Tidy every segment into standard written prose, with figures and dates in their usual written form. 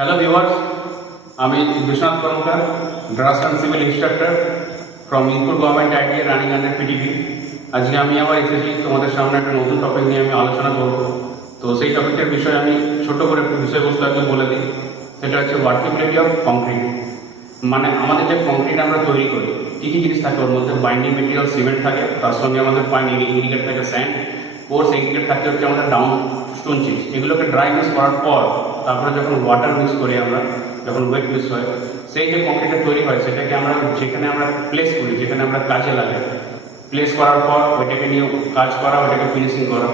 Hello viewers, আমি Biswanath Karmakar, drafts and civil instructor from Mirpur government ITI running under PTP. আজকে আমি আবার এসেছি তোমাদের সামনে একটা নতুন টপিক নিয়ে আমি আলোচনা করব। তো সেই টপিকের বিষয়ে আমি ছোট করে বিষয়বস্তু আগে বলে দিই। সেটা হচ্ছে ওয়ার্কেবিলিটি অফ কংক্রিট। মানে আমাদের যে কংক্রিট আমরা তৈরি করি, কী কী জিনিস থাকে ওর মধ্যে? বাইন্ডিং মেটেরিয়াল সিমেন্ট থাকে, তার সঙ্গে আমাদের ফাইন ইংরিগেট থাকে স্যান্ড, কোর্স ইংরিগেট থাকে হচ্ছে আমাদের ডাউন স্টোন চিপস। এগুলোকে ড্রাই মিক্স করার পর তারপরে যখন ওয়াটার মিক্স করি আমরা, যখন ওয়েট মিক্স হয়, সেই যে কংক্রিটটা তৈরি হয় সেটাকে আমরা যেখানে আমরা প্লেস করি, যেখানে আমরা কাজে লাগে, প্লেস করার পর ওইটাকে নিয়ে কাজ করা, ওইটাকে ফিনিশিং করা।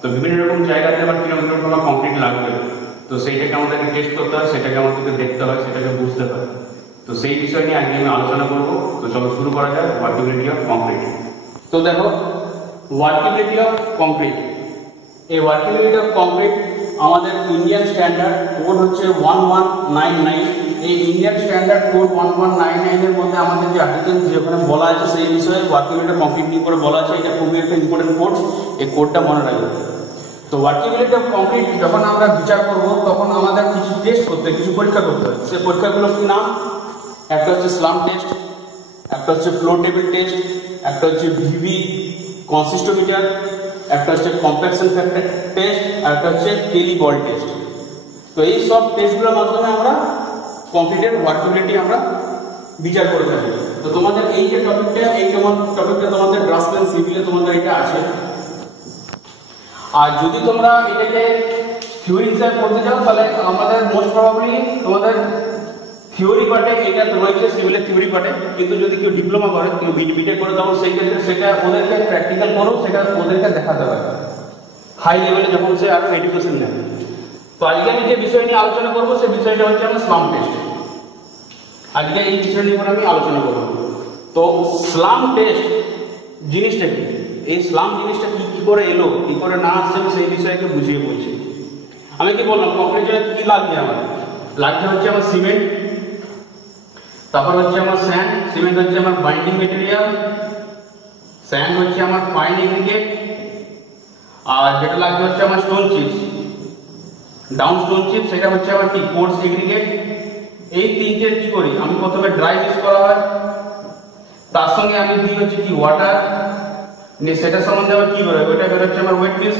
তো বিভিন্ন রকম জায়গাতে আবার কিরকম কিরকম কংক্রিট লাগবে, তো সেইটাকে আমাদেরকে টেস্ট করতে হয়, সেটাকে আমাদেরকে দেখতে হয়, সেটাকে বুঝতে হয়। তো সেই বিষয় নিয়ে আজকে আমি আলোচনা করবো। তো চলো শুরু করা যায় ওয়ার্কেবিলিটি অফ কংক্রিট। তো দেখো, ওয়ার্কেবিলিটি অফ কংক্রিট, এই ওয়ার্কেবিলিটি অফ কংক্রিট আমাদের ইন্ডিয়ান স্ট্যান্ডার্ড কোড হচ্ছে 1199। এই ইন্ডিয়ান স্ট্যান্ডার্ড কোড 1199 এর মধ্যে আমাদের যে আর্টিকেল যেখানে বলা আছে সেই বিষয়ে ওয়ার্কেবিলিটি অফ কংক্রিট নিয়ে করে বলা আছে। এটা খুবই একটা ইম্পর্টেন্ট কোড, এই কোডটা মনে রাখবে। তো ওয়ার্কেবিলিটি অফ কংক্রিট যখন আমরা বিচার করব তখন আমাদের কিছু টেস্ট করতে, কিছু পরীক্ষা করতে হয়। সেই পরীক্ষাগুলো কি নাম? একটা হচ্ছে স্লাম টেস্ট, একটা হচ্ছে ফ্লো টেবিল টেস্ট, একটা হচ্ছে ভিভি কনসিস্টোমিটার, একটা হচ্ছে কম্প্যাকশন ফ্যাক্টর টেস্ট, আর একটা হচ্ছে কেলি বল টেস্ট। তো এই সব টেস্টগুলোর মাধ্যমে আমরা কংক্রিটের ওয়ার্কেবিলিটি আমরা বিচার করে থাকি। তো তোমাদের এই যে টপিকটা, এই কেমন টপিকটা তোমাদের ড্রাফটসম্যান সিভিলে তোমাদের এটা আছে। আর যদি তোমরা এটাকে থিওরি হিসাবে পড়তে চাও তাহলে আমাদের মোস্ট প্রবাবলি তোমাদের থিওরি পার্টে এটা রয়েছে, সিভিলের থিওরি পার্টে। কিন্তু যদি কেউ ডিপ্লোমা করে, কেউ বিটেক করে, তখন সেই ক্ষেত্রে সেটা ওদেরকে প্র্যাকটিক্যাল করো, সেটা ওদেরকে দেখাতে হয় হাই লেভেলে যখন সে আরো এডুকেশন নেয়। তো আজকে আমি যে বিষয় নিয়ে আলোচনা করবো সেই বিষয়টা হচ্ছে আমার স্লাম টেস্ট। আজকে এই বিষয় নিয়ে আমি আলোচনা করবো। তো স্লাম টেস্ট জিনিসটা কি, এই স্লাম জিনিসটা কি করে এলো, কি করে না আসছে, আমি সেই বিষয়কে বুঝিয়ে বলছি। আমি কি বললাম, কংক্রিটের কি লাগবে? আমার লাগবে হচ্ছে আমার সিমেন্ট, তারপর হচ্ছে আমার স্যান্ড। সিমেন্ট হচ্ছে আমার বাইন্ডিং মেটেরিয়াল, স্যান্ড হচ্ছে আমার ফাইন এগ্রিগেট, আর যেটা লাগবে হচ্ছে আমার stone chips, down stone chips, সেটা হচ্ছে আমার কি কোর্স এগ্রিগেট। এই তিনটে কি করি আমি প্রথমে ড্রাই মিক্স করা হয়, তার সঙ্গে আমি দিই হচ্ছে কি ওয়াটার, সেটা সম্বন্ধে আবার কি বেরোয়, ওইটা বেরোচ্ছে আমার ওয়েট মিক্স।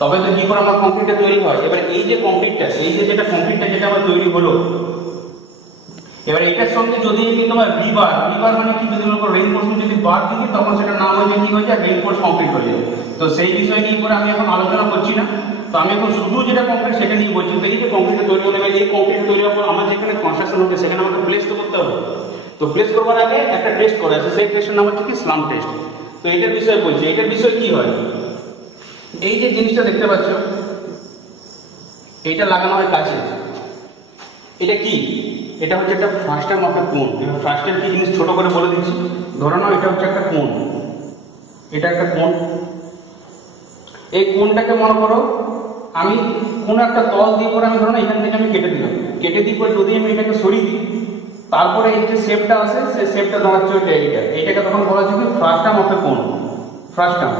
তবে তো কি করে আমার কংক্রিটটা তৈরি হয়। এবার এই যে কংক্রিটটা, এই যে যেটা কংক্রিটটা যেটা আমার তৈরি হলো, এবার এটার সঙ্গে যদি তোমার রিবার মানে কি, যদি রেইনফোর্সমেন্ট যদি বার দিই তখন সেটার নাম হয়ে যায় কি হয়ে যায়, রেইনফোর্স কংক্রিট হয়ে যায়। তো সেই বিষয় নিয়ে করে আমি এখন আলোচনা করছি না। তো আমি এখন শুধু যেটা কংক্রিট সেটা নিয়ে বলছি। তো এই যে কংক্রিটটা তৈরি হলে, এই কংক্রিট তৈরি হওয়ার পর আমার যেখানে কনস্ট্রাকশন হচ্ছে সেখানে আমাকে প্লেস তো করতে হবে। তো প্লেস করবার আগে একটা টেস্ট করা আছে, সেই টেস্টের নাম হচ্ছে কি স্লাম টেস্ট। তো এটার বিষয়ে বলছি। এটার বিষয় কি হয়, এই যে জিনিসটা দেখতে পাচ্ছ, এইটা লাগানো হয় কাছে। এটা কি? এটা হচ্ছে একটা ফ্রাস্টার মাপের কোণ। এবার ফ্রাস্টার কি জিনিস ছোট করে বলে দিচ্ছি। ধরে নাও এটা হচ্ছে একটা কোণ, এটা একটা কোণ। এই কোণটাকে মনে করো আমি কোন একটা তল দিয়ে পরে আমি ধরো না এখান থেকে আমি কেটে দিলাম, কেটে দিয়ে পরে যদি আমি এটাকে সরিয়ে দিই, তারপরে এই যে শেপটা আসে, সেই শেপটা দাঁড়াচ্ছে ওইটা, এইটাকে তখন বলা হচ্ছে কি ফ্রাস্টার মাপের কোণ, ফ্রাস্টার।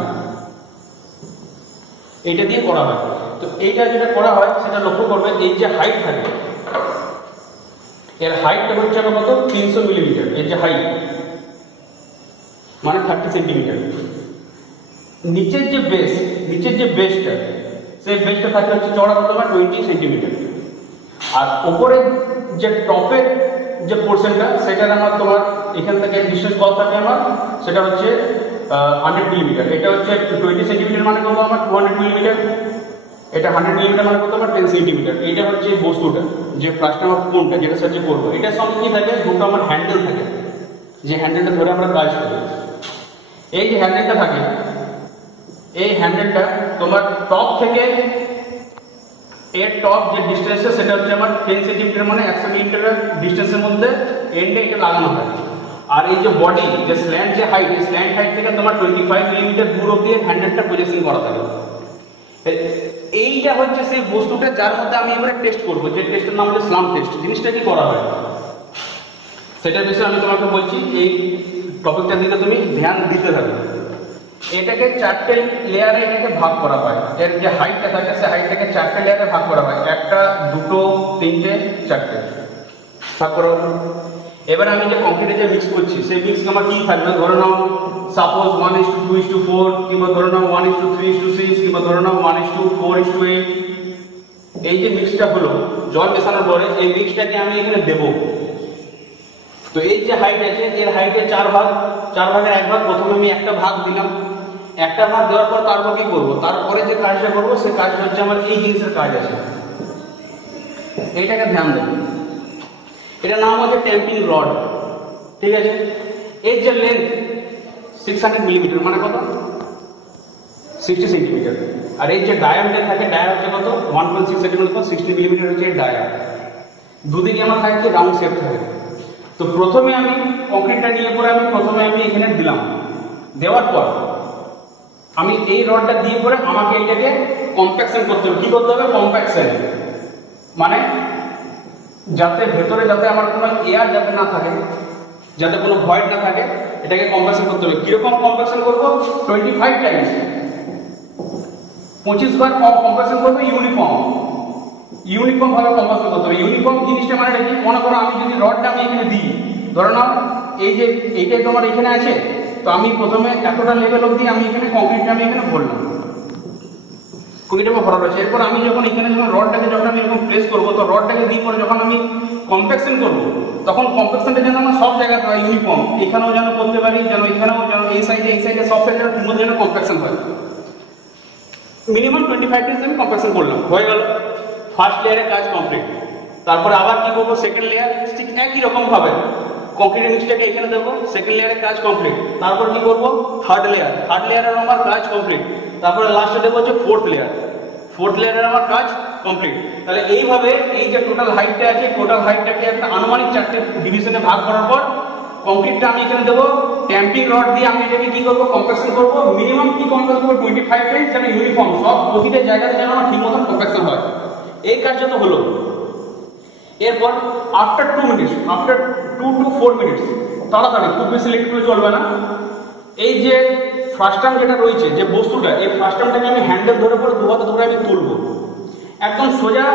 এইটা দিয়ে করা হয়। তো এইটা যেটা করা হয় সেটা লক্ষ্য করবে, এই যে হাইট থাকে, এর হাইটটা হচ্ছে আমার কত, 300 মিলিমিটার। এর যে হাইট মানে 30 সেন্টিমিটার। নিচের যে বেস, নিচের যে বেসটা, সেই বেসটা থাকে হচ্ছে চওড়া কত, 20 সেন্টিমিটার। আর উপরে যে টপের যে পোর্শনটা, সেটার আমার তোমার এখান থেকে ডিস্টেন্স কত থাকে আমার, সেটা হচ্ছে 100 মিলিমিটার। এটা হচ্ছে 20 সেন্টিমিটার মানে কত আমার 200 মিলিমিটার। এটা 100 মিলিমিটার মানে কত আমার 10 সেন্টিমিটার। এইটা হচ্ছে বস্তুটা, যে প্লাস্টার অফ কোনটা যেটা সাহায্যে করবো। এটার সঙ্গে কি থাকে, দুটো আমার হ্যান্ডেল থাকে, যে হ্যান্ডেলটা ধরে আমরা কাজ করি। এই যে হ্যান্ডেলটা থাকে, এই হ্যান্ডেলটা তোমার টপ থেকে এর টপ যে ডিস্টেন্স সেটা হচ্ছে আমার 10 সেন্টিমিটার মানে 100 মিলিমিটার ডিস্টেন্সের মধ্যে এন্ডে এটা লাগানো হয়। আর এই যে বডি, যে স্ল্যান্ট যে হাইট, এই স্ল্যান্ট হাইট থেকে তোমার 25 মিলিমিটার দূর অব্দি হ্যান্ডেলটা পজিশন করা থাকে। এইটা হচ্ছে সেই বস্তুটা যার মধ্যে আমি এবারে টেস্ট করবো, যে টেস্টের নাম হচ্ছে স্লাম টেস্ট। জিনিসটা কি করা হয় সেটার বিষয়ে আমি তোমাকে বলছি। এই টপিকটার দিকে তুমি ধ্যান দিতে থাকবে। এটাকে 4টে লেয়ারে এটাকে ভাগ করা হয়। এর যে হাইটটা থাকে সেই হাইটটাকে 4টে লেয়ারে ভাগ করা হয়, 1টা 2টো 3টে 4টে ভাগ করা হয়। এবার আমি যে কংক্রিটে যে মিক্স করছি সেই মিক্স আমার কি থাকবে, ধরে নাও সাপোজ 1:2:4 কিংবা ধরে নাও 1:3:6 কিংবা ধরে নাও 1:4:8। এই যে মিক্সটা হলো জল মেশানোর পরে এই মিক্সটাকে আমি এখানে দেব। তো এই যে হাইট আছে এর হাইটে 4 ভাগ, 4 ভাগের 1 ভাগ প্রথমে আমি একটা ভাগ দিলাম। একটা ভাগ দেওয়ার পর তারপর কি করবো, তারপরে যে কাজটা করবো সেই কাজটা হচ্ছে আমার এই জিনিসের কাজ আছে, এইটাকে ধ্যান দেবেন। এটা নাম হচ্ছে ট্যাম্পিং রড, ঠিক আছে। এর যে লেন্থ 600 মিলিমিটার, মানে কত 60 সেন্টিমিটার। আর এই যে ডায়ামিটার থাকে, ডায়া হচ্ছে কত 1.6 সেন্টিমিটার, 60 মিলিমিটার হচ্ছে ডায়া। দুদিকে আমার থাকে রাউন্ড শেপ থাকে। তো প্রথমে আমি কংক্রিটটা নিয়ে পরে আমি প্রথমে এখানে দিলাম। দেওয়ার পর আমি এই রডটা দিয়ে পরে আমাকে এটাকে কম্প্যাকশন করতে হবে। কি করতে হবে, কম্প্যাকশন মানে যাতে ভেতরে যাতে আমার কোনো এয়ার যাতে না থাকে, যাতে কোনো ভয়েড না থাকে, এটাকে কম্প্যাকশন করতে হবে। কিরকম কম্প্যাকশন করবো, 25 টাইমস 25 বার কম্প্যাকশন করবো। ইউনিফর্ম ভাবে কম্প্যাকশন করতে হবে। ইউনিফর্ম জিনিসটা মানে কি, মনে করো আমি যদি রডটা আমি এখানে দিই, ধরো নাও এই যে এইটাই তোমার এখানে আছে, তো আমি প্রথমে এতটা লেভেল অবধি আমি এখানে কংক্রিটটা আমি এখানে ভরলাম, কংক্রিটটা ভরা রয়েছে। এরপর আমি যখন এখানে যখন রডটাকে যখন আমি এরকম প্রেস করবো, তো রডটাকে দিয়ে পরে যখন আমি কম্প্যাকশন করবো, তখন কম্প্যাকশনটা যেন আমার সব জায়গায় ইউনিফর্ম, এখানেও যেন করতে পারি, যেন এখানেও যেন এই সাইডে সব সাইডে যেন কম্প্যাকশন হয়। মিনিমাম 25 টাইমস আমি কম্প্যাকশন করলাম, হয়ে গেল ফার্স্ট লেয়ারের কাজ কমপ্লিট। তারপরে আবার কি করবো, সেকেন্ড লেয়ার ঠিক একই রকম ভাবে কংক্রিটের মিক্সটাকে এখানে দেবো, সেকেন্ড লেয়ারের কাজ কমপ্লিট। তারপর কি করবো, থার্ড লেয়ারের আমার কাজ কমপ্লিট। তারপরে লাস্টে দেবো হচ্ছে ফোর্থ লেয়ারের আমার কাজ কমপ্লিট। তাহলে এইভাবে এই যে টোটাল হাইটটা আছে, টোটাল হাইটটাকে একটা আনুমানিক 4টে ডিভিশনে ভাগ করার পর কংক্রিটটা আমি এখানে দেবো। ট্যাম্পিং রড দিয়ে আমি এটাকে কি করবো, কম্প্যাকশন করবো। মিনিমাম কি কম্প্যাকশন করবো, 25 টাইমস, যেন ইউনিফর্ম সব প্রতিটা জায়গাতে যেন আমার ঠিক মতন কম্প্যাকশন হয়। এই কাজটা তো হলো। এরপর after 2 minutes, after 2 to 4 minutes, তাড়াতাড়ি, খুব বেশি লেট করে চলবে না। এই যে ফার্স্ট টার্ম যেটা রয়েছে যে বস্তুটা, এই ফার্স্ট টার্মটাকে আমি হ্যান্ডেল ধরে পরে 2 হাতে ধরে আমি তুলবো একদম সোজা।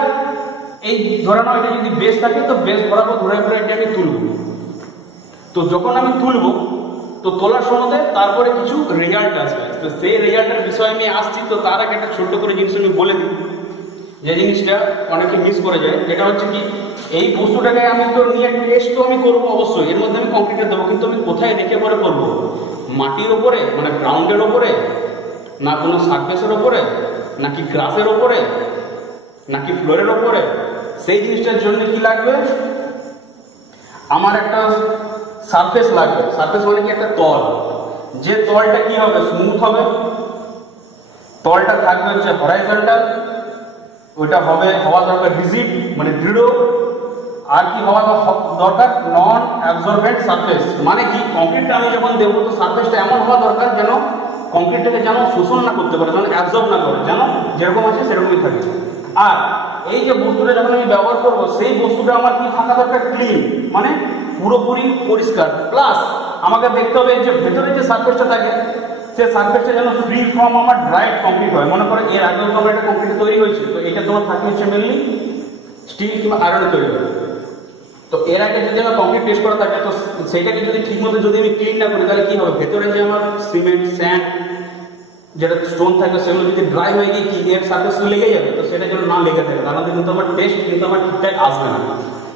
এই ধরে নাও এটা যদি বেস থাকে তো বেস বরাবর ধরে পরে এটা আমি তুলবো। তো যখন আমি তুলবো, তো তোলার সময় তারপরে কিছু রেজাল্ট আসবে। তো সেই রেজাল্টের বিষয়ে আমি আসছি। তো তার আগে একটা ছোট্ট করে জিনিস আমি বলে দিই, যে জিনিসটা অনেকে মিস করে যায়। এটা হচ্ছে কি, এই বস্তুটাকে আমি তো নিয়ে টেস্ট তো আমি করবো অবশ্যই, এর মধ্যে আমি কংক্রিটে দেবো, কিন্তু আমি কোথায় রেখে পরে করবো, মাটির ওপরে মানে গ্রাউন্ডের ওপরে, না কোনো সারফেসের ওপরে, নাকি গ্রাসের ওপরে, নাকি ফ্লোরের ওপরে। সেই জিনিসটার জন্য কি লাগবে, আমার একটা সারফেস লাগবে। সারফেস মানে কি, একটা তল। যে তলটা কি হবে, স্মুথ হবে, তলটা থাকবে হচ্ছে হরাইজন্টাল, ওইটা হওয়া দরকার রিজিড মানে দৃঢ়। আর কি হওয়া দরকার, নন অ্যাবজর্বেন্ট সারফেস। মানে কি, কংক্রিটটা আমি যখন দেবো তো সারফেসটা এমন হওয়া দরকার যেন কংক্রিটটাকে যেন শোষণ না করতে পারে, যেন অ্যাবজর্ব না করে, যেন যেরকম আছে সেরকমই থাকে। আর এই যে বস্তুটা যখন আমি ব্যবহার করবো, সেই বস্তুটা আমার কি থাকা দরকার, ক্লিন, মানে পুরোপুরি পরিষ্কার। প্লাস আমাকে দেখতে হবে যে ভেতরে যে সারফেসটা থাকে সে সারফেসটা যেন ফ্রি ফ্রম আমার ড্রাইড কংক্রিট হয়। মনে করো এর আগেও তোমার একটা কংক্রিট তৈরি হয়েছে, তো এটা তোমার থাকে হচ্ছে মেনলি স্টিল কিংবা আয়রনে তৈরি হয়। তো এর আগে যদি আমার কংক্রিট টেস্ট করা থাকে, তো সেইটাকে যদি ঠিক মতো যদি আমি ক্লিন না করি, তাহলে কি হবে, ভেতরে যে আমার সিমেন্ট স্যান্ড যেটা স্টোন থাকে সেগুলো যদি ড্রাই হয়ে গিয়ে কি এর সারফেস লেগে যাবে, তো সেটা যেন না লেগে থাকে, তাহলে কিন্তু আমার টেস্ট কিন্তু আমার ঠিকঠাক আসবে না।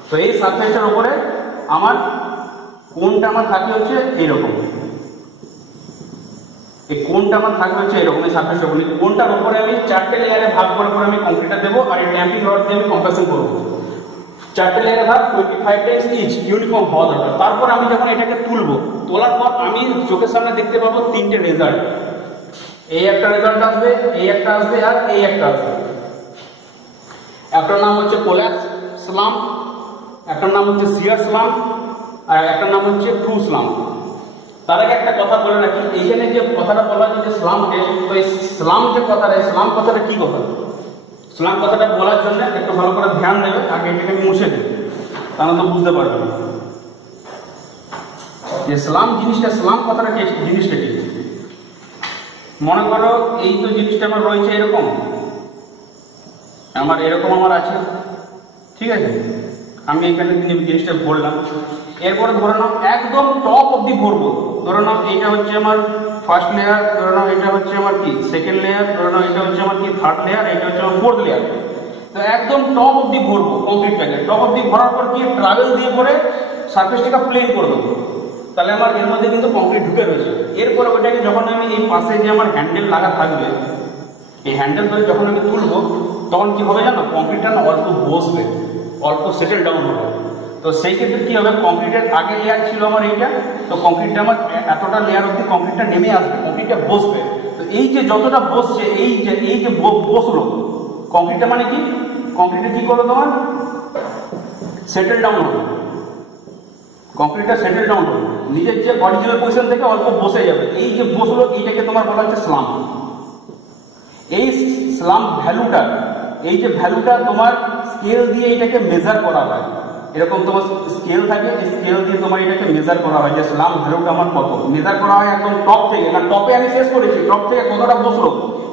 তো এই সারফেসটার উপরে আমার কোনটা আমার থাকে হচ্ছে এইরকম, এই কোনটা আমার থাকবে হচ্ছে এরকম। এই সারফেসটা বলি, কোনটার উপরে আমি 4টে লেয়ারে ভাগ করে আমি কংক্রিটটা দেবো, আর এই ট্যাম্পিং রড দিয়ে আমি কম্প্যাকশন করবো। 4টে লেয়ারে ভাগ 25 টাইমস ইচ, ইউনিফর্ম হওয়া দরকার। তারপর আমি যখন এটাকে তুলবো, তোলার পর আমি চোখের সামনে দেখতে পাবো 3টে রেজাল্ট। এই একটা রেজাল্ট আসবে, এই একটা আসবে, আর এই একটা আসবে। একটার নাম হচ্ছে কোল্যাপস স্লাম্প, একটার নাম হচ্ছে শিয়ার স্লাম্প, আর একটার নাম হচ্ছে ট্রু স্লাম্প। তার আগে একটা কথা বলে রাখি, এইখানে যে কথাটা বলা হচ্ছে যে স্লাম্প টেস্ট, তো এই স্লাম্প যে কথাটা, এই স্লাম্প কথাটা কি কথা, স্লাম্প কথাটা বলার জন্য একটু ভালো করে ধ্যান দেবে। আগে এটাকে আমি মুছে দেব, তাহলে তো বুঝতে পারবে না যে স্লাম্প জিনিসটা, স্লাম্প কথাটা জিনিসটা কি। মনে করো এই তো জিনিসটা আমার রয়েছে এরকম, আমার এরকম আমার আছে, ঠিক আছে, আমি এখানে জিনিসটা ভরলাম। এরপরে ধরে নাও একদম টপ অব্দি ভরবো, ধরে নাও এইটা হচ্ছে আমার ফার্স্ট লেয়ার, ধরে নাও এটা হচ্ছে আমার কি সেকেন্ড লেয়ার, ধরে নাও এটা হচ্ছে আমার কি থার্ড লেয়ার, এটা হচ্ছে আমার ফোর্থ লেয়ার। তো একদম টপ অব্দি ভরবো কংক্রিটটাকে, টপ অব্দি ভরার পর কি ট্রাভেল দিয়ে পরে সারফেসটাকে প্লেন করে দেবো, তাহলে আমার এর মধ্যে কিন্তু কংক্রিট ঢুকে রয়েছে। এরপরে ওইটাকে যখন আমি এই পাশে যে আমার হ্যান্ডেল লাগা থাকবে, এই হ্যান্ডেল ধরে যখন আমি তুলবো তখন কি হবে জানো, কংক্রিটটা না অল্প বসবে, অল্প সেটেল ডাউন হবে। তো সেই ক্ষেত্রে কি হবে, কংক্রিটের আগে লেয়ার ছিল আমার এইটা, তো কংক্রিটটা আমার এতটা লেয়ার অব্দি কংক্রিটটা নেমে আসবে, কংক্রিটটা বসবে। তো এই যে যতটা বসছে, এই যে বসলো কংক্রিটটা, মানে কি কংক্রিটটা কি করবে তোমার সেটেল ডাউন হবে, কংক্রিটটা সেটেল ডাউন হবে, নিজের যে অরিজিনাল পজিশন থেকে অল্প বসে যাবে। এই যে বসলো এইটাকে তোমার বলা হচ্ছে স্লাম। এই স্লাম ভ্যালুটা, এই যে ভ্যালুটা তোমার স্কেল দিয়ে এটাকে মেজার করা হয়, এরকম তোমার স্কেল থাকে, স্কেল দিয়ে তোমার এটাকে মেজার করা হয় যে স্লাম ভ্যালুটা আমার কত, মেজার করা হয় একদম টপ থেকে, না টপে আমি শেষ করেছি, টপ থেকে কতটা বসলো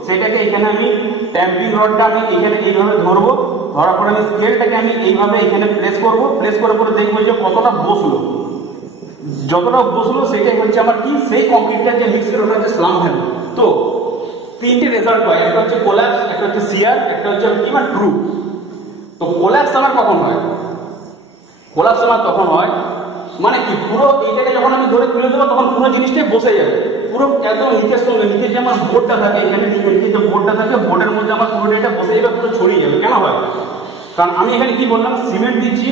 সেটাকে এখানে আমি ট্যাম্পিং রডটা আমি এখানে এইভাবে ধরবো, ধরার পরে আমি স্কেলটাকে আমি এইভাবে এখানে প্লেস করবো, প্লেস করার পরে দেখবো যে কতটা বসলো, যতটা বসলো সেটাই হচ্ছে আমার কি সেই কংক্রিটটা যে মিক্সের ওটা হচ্ছে স্লাম ভ্যালু। তো তিনটে রেজাল্ট হয়, একটা হচ্ছে কোল্যাপস, একটা হচ্ছে শিয়ার, একটা হচ্ছে কি মানে ট্রু। তো কোল্যাপস আমার কখন হয়, কোল্যাপস আমার তখন হয় মানে কি পুরো এইটাকে যখন আমি ধরে তুলে দেবো তখন পুরো জিনিসটাই বসে যাবে, পুরো একদম নিচের সঙ্গে নিচে যে আমার বোর্ডটা থাকে, এখানে নিচে যে বোর্ডটা থাকে বোর্ডের মধ্যে আমার পুরো এটা বসে যাবে, পুরো ছড়িয়ে যাবে। কেন হয়, কারণ আমি এখানে কি বললাম, সিমেন্ট দিচ্ছি,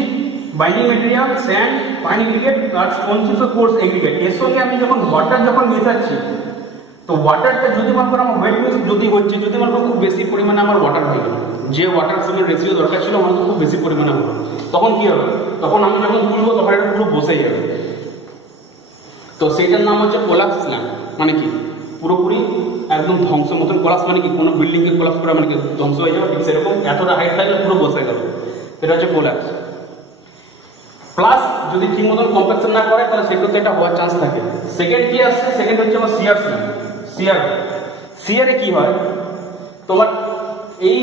binding material, sand, fine aggregate আর স্পঞ্জিস ও কোর্স এগ্রিগেট, এর সঙ্গে আমি যখন ওয়াটার যখন মেশাচ্ছি, তো ওয়াটারটা যদি মনে করো আমার ওয়েট মিক্স যদি হচ্ছে, যদি মনে করো খুব বেশি পরিমাণে আমার ওয়াটার হয়ে গেল, যে ওয়াটার সিমেন্ট রেশিও দরকার ছিল আমার খুব বেশি পরিমাণে হলো, তখন কি হবে, তখন আমি যখন তুলবো তখন এটা পুরো বসে যাবে। তো সেইটার নাম হচ্ছে কোলাপস স্ল্যাম, মানে কি পুরোপুরি একদম ধ্বংস মতন। কোলাপস মানে কি কোনো বিল্ডিং কে কোলাপস করা মানে কি ধ্বংস হয়ে যাবে, ঠিক সেরকম এতটা হাইট থাকলে পুরো বসে গেল, এটা হচ্ছে কোলাপস। প্লাস যদি ঠিক মতন কম্প্যাকশন না করে তাহলে সেক্ষেত্রে এটা হওয়ার চান্স থাকে। সেকেন্ড কি আসছে, সেকেন্ড হচ্ছে আমার শিয়ার স্ল্যাম। শিয়ারে কি হয়, তোমার এই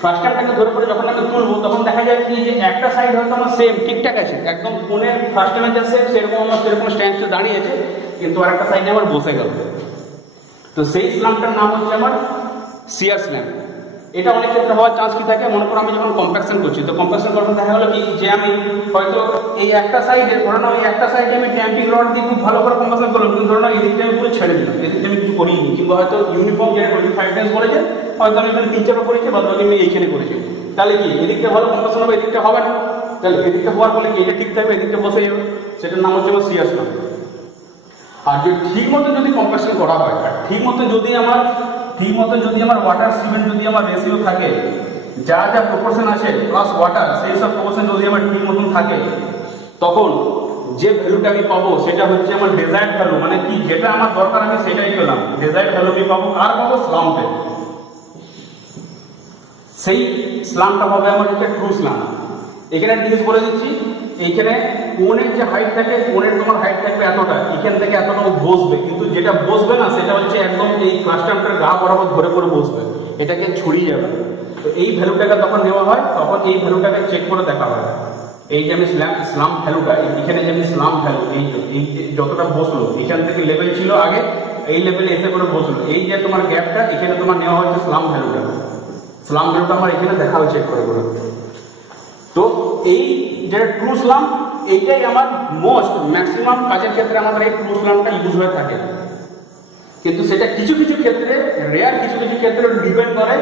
ফ্রাস্টারটাকে ধরে পড়ে যখন আমি তুলবো তখন দেখা যায় কি যে একটা সাইড হয়তো আমার সেম ঠিকঠাক আছে, একদম কোণের ফ্রাস্টারের যা সেম সেরকম আমার সেরকম স্ট্যান্ডে দাঁড়িয়ে আছে, কিন্তু আর একটা সাইডে আমার বসে গেল। তো সেই স্ল্যামটার নাম হচ্ছে আমার শিয়ার স্ল্যাম। এটা অনেক ক্ষেত্রে হওয়ার চান্স কি থাকে, মনে করো আমি যখন কম্প্যাকশন করছি, তো কম্প্যাকশন করার দেখা গেলো কি যে আমি হয়তো এই একটা সাইডে ধরে নাও, এই একটা সাইডে আমি ট্যাম্পিং রড দিয়ে খুব ভালো করে কম্প্যাকশন করলাম, কিন্তু ধরে নাও এদিকটা আমি পুরো ছেড়ে দিলাম, এদিকটা আমি কিছু করিনি, কিংবা হয়তো ইউনিফর্ম যেটা 25 ডেজ করেছে হয়তো আমি এখানে 3-4 করেছি, বাদ বাকি আমি এইখানে করেছি, তাহলে কি এদিকটা ভালো কম্প্যাকশন হবে, এদিকটা হবে না, তাহলে এদিকটা হওয়ার ফলে কি এটা ঠিক থাকবে, এদিকটা বসে যাবে, সেটার নাম হচ্ছে আমার শিয়ার স্ল্যাম। আর যদি ঠিক মতো যদি কম্প্যাকশন করা হয়, ঠিক মতো যদি আমার ওয়াটার সিমেন্ট যদি আমার রেশিও থাকে, যা যা প্রপোর্শন আছে প্লাস ওয়াটার, সেই সব প্রপোর্শন যদি আমার ঠিক মতন থাকে, তখন যে ভ্যালুটা আমি পাবো সেটা হচ্ছে আমার ডেজায়ার্ড ভ্যালু, মানে কি যেটা আমার দরকার আমি সেটাই পেলাম, ডেজায়ার্ড ভ্যালু আমি পাবো। আর পাবো স্লাম্পে, সেই স্লামটা হবে আমার হচ্ছে ট্রু স্লাম। এখানে জিনিস বলে দিচ্ছি, এইখানে কোণের যে হাইট থাকে, কোণের তোমার হাইট থাকবে এতটা, এখান থেকে এতটা বসবে, কিন্তু যেটা বসবে না সেটা হচ্ছে একদম এই ফ্লাস্টারটার গা বরাবর ধরে করে বসবে, এটাকে ছড়িয়ে যাবে। তো এই ভ্যালুটাকে তখন নেওয়া হয়, তখন এই ভ্যালুটাকে চেক করে দেখা হয়, এই যে আমি স্লাম ভ্যালুটা এখানে যে আমি স্লাম ভ্যালু এই যতটা বসলো, এখান থেকে লেভেল ছিল আগে, এই লেভেলে এসে করে বসলো, এই যে তোমার গ্যাপটা এখানে তোমার নেওয়া হচ্ছে স্লাম ভ্যালুটা, স্লাম ভ্যালুটা আমার এখানে দেখা হয় চেক করে করে। তো এই যেটা ট্রু স্লাম, এইটাই আমার ম্যাক্সিমাম কাজের ক্ষেত্রে আমাদের এই ট্রু স্লামটা ইউজ হয়ে থাকে, কিন্তু সেটা কিছু কিছু ক্ষেত্রে রেয়ার, কিছু কিছু ক্ষেত্রে ডিপেন্ড করে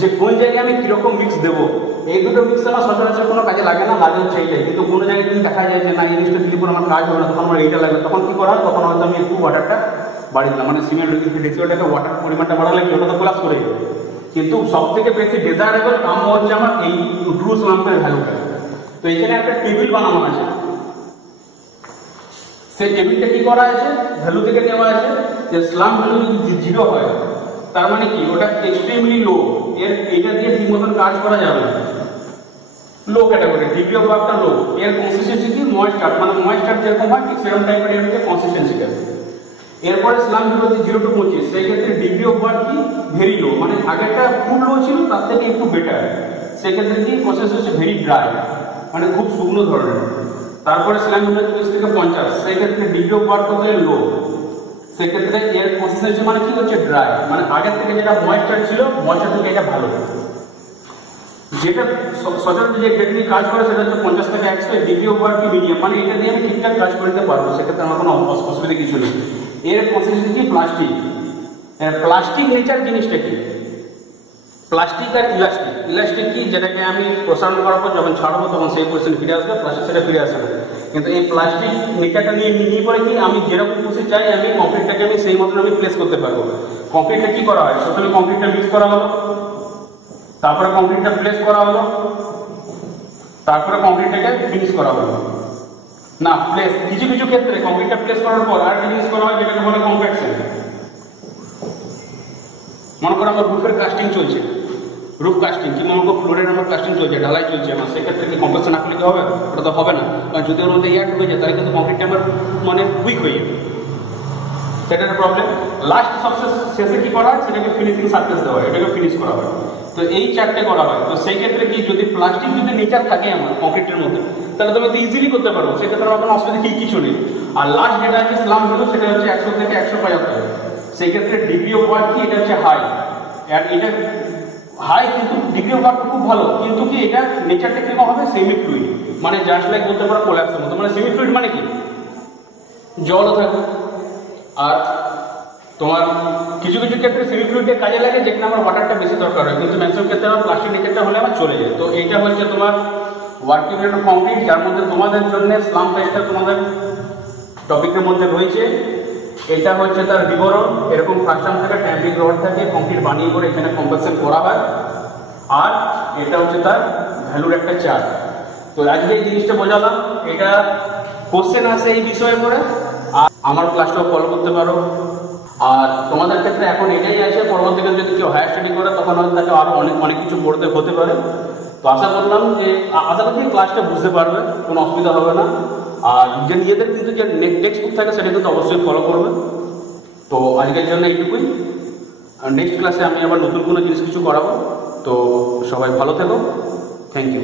যে কোন জায়গায় আমি কিরকম মিক্স দেবো। এই দুটো মিক্স আমার সচরাচর কোনো কাজে লাগে না, লাগে হচ্ছে এইটাই, কিন্তু কোনো জায়গায় যদি দেখা যায় যে না এই জিনিসটা দিলে পরে আমার কাজ হবে না, তখন আমার এইটা লাগে, তখন কি করা হয়, তখন হয়তো আমি একটু ওয়াটারটা বাড়িয়ে দিলাম, মানে সিমেন্ট রেশিওটাকে ওয়াটার পরিমাণটা বাড়ালে কি ওটা তো কোলাপস করে যাবে। কিন্তু সব থেকে বেশি ডেজায়ারেবল কাম হচ্ছে আমার এই ট্রু স্লাম্পের ভ্যালুটা। তো এখানে একটা টেবিল বানানো আছে, সেই টেবিলটা কি করা আছে, ভ্যালু থেকে নেওয়া আছে যে স্লাম ভ্যালু যদি 0 হয় তার মানে কি ওটা এক্সট্রিমলি লো, এর এটা দিয়ে ঠিক মতন কাজ করা যাবে না, লো ক্যাটাগরি, ডিগ্রি অফ ওয়ার্কটা লো, এর কনসিস্টেন্সি কি ময়েস্টার, মানে ময়েস্টার যেরকম হয় ঠিক সেরকম টাইপের এর হচ্ছে কনসিস্টেন্সিটা। এরপরে স্লাম হলো যে 0 to 25, সেই ক্ষেত্রে ডিগ্রি অফ ওয়ার্ক কি ভেরি লো, মানে আগেরটা খুব লো ছিল তার থেকে একটু বেটার। সেক্ষেত্রে কি প্রসেস হচ্ছে ভেরি ড্রাই, মানে খুব শুকনো ধরনের। তারপরে স্লাম হলো 30 থেকে 50, সেই ক্ষেত্রে ডিগ্রি অফ ওয়ার্ক হচ্ছে লো। সেক্ষেত্রে এর প্রসেস হচ্ছে মানে কি হচ্ছে ড্রাই, মানে আগের থেকে যেটা ময়েশ্চার ছিল ময়েশ্চার থেকে এটা ভালো। যেটা সচরাচর যে টেকনিক কাজ করে সেটা হচ্ছে 50 থেকে 100, ডিগ্রি অফ ওয়ার্ক কি মিডিয়াম, মানে এটা দিয়ে আমি ঠিকঠাক কাজ করে দিতে পারবো, সেক্ষেত্রে আমার কোনো অসুবিধা কিছু নেই। এর প্রসেস কি প্লাস্টিক। প্লাস্টিক নেচার জিনিসটা কি, প্লাস্টিক আর ইলাস্টিক। ইলাস্টিক কি, যেটাকে আমি প্রসারণ করার পর যখন ছাড়বো তখন সেই পজিশন ফিরে আসবে, প্লাস্টিক সেটা ফিরে আসবে না। কিন্তু এই প্লাস্টিক নেচারটা নিয়ে পরে কি আমি যেরকম খুশি চাই আমি কংক্রিটটাকে আমি সেই মতন আমি প্লেস করতে পারবো। কংক্রিটটা কি করা হয়, প্রথমে কংক্রিটটা মিক্স করা হলো, তারপরে কংক্রিটটা প্লেস করা হলো, তারপরে কংক্রিটটাকে ফিনিশ করা হলো। না প্লেস, কিছু কিছু ক্ষেত্রে কংক্রিটটা প্লেস করার পর আরেকটা জিনিস করা হয় যেটাকে বলে কম্প্যাকশন। মনে করো আমার রুফের কাস্টিং চলছে, রুফ কাস্টিং কি মনে করো ফ্লোরের আমার কাস্টিং চলছে, ঢালাই চলছে আমার, সেক্ষেত্রে কি কম্প্যাকশন না করলে কি হবে? ওটা তো হবে না, কারণ যদি ওর মধ্যে এয়ার ঢুকে যায় তাহলে কিন্তু কংক্রিটটা আমার মানে উইক হয়ে যাবে, সেটা একটা প্রবলেম। লাস্ট সবচেয়ে শেষে কি করা হয় সেটাকে ফিনিশিং সারফেস দেওয়া হয়, এটাকে ফিনিশ করা হয়। তো এই চারটে করা হয়। তো সেই ক্ষেত্রে কি যদি প্লাস্টিক যদি নেচার থাকে আমার কংক্রিটের মধ্যে তাহলে তুমি তো ইজিলি করতে পারবো, সেক্ষেত্রে আমার কোনো অসুবিধা কিছু নেই। আর লাস্ট যেটা আছে স্লাম হলো সেটা হচ্ছে 100 থেকে 175, সেই ক্ষেত্রে ডিগ্রি অফ ওয়ার্ক কি এটা হচ্ছে হাই। আর এটা হাই কিন্তু ডিগ্রি অফ ওয়ার্ক খুব ভালো, কিন্তু কি এটা নেচারটা কিরকম হবে সেমি ফ্লুইড, মানে জাস্ট লাইক বলতে পারো কোল্যাপসের মতো। মানে সেমি ফ্লুইড মানে কি জলও থাকবে, আর তোমার কিছু কিছু ক্ষেত্রে সেমি ফ্লুইডে কাজে লাগে যেখানে আমার ওয়াটারটা বেশি দরকার হয়, কিন্তু ম্যাক্সিমাম ক্ষেত্রে আমার প্লাস্টিক নেচারটা হলে আমার চলে যায়। তো এইটা হচ্ছে তোমার ওয়ার্কিং রেট অফ কংক্রিট, যার মধ্যে তোমাদের জন্য স্লাম টেস্টটা তোমাদের টপিকের মধ্যে রয়েছে। এটা হচ্ছে তার বিবরণ, এরকম ফার্স্ট টার্ম থেকে ট্যাম্পিং রড থাকে কংক্রিট বানিয়ে করে এখানে কম্প্যাকশন করা হয়, আর এটা হচ্ছে তার ভ্যালুর একটা চার্ট। তো আজকে এই জিনিসটা বোঝালাম, এটা কোশ্চেন আসে এই বিষয়ে পরে, আর আমার ক্লাসটাও ফলো করতে পারো। আর তোমাদের ক্ষেত্রে এখন এটাই আছে, পরবর্তীকালে যদি কেউ হায়ার স্টাডি করে তখন হয়তো তাকে আরো অনেক কিছু পড়তে হতে পারে। তো আশা করলাম যে আশা করছি ক্লাসটা বুঝতে পারবে, কোনো অসুবিধা হবে না। আর যে নিজেদের কিন্তু যে টেক্সট বুক থাকে সেটা কিন্তু অবশ্যই ফলো করবে। তো আজকের জন্য এইটুকুই, নেক্সট ক্লাসে আমি আবার নতুন কোনো জিনিস কিছু করাবো। তো সবাই ভালো থেকো, থ্যাংক ইউ।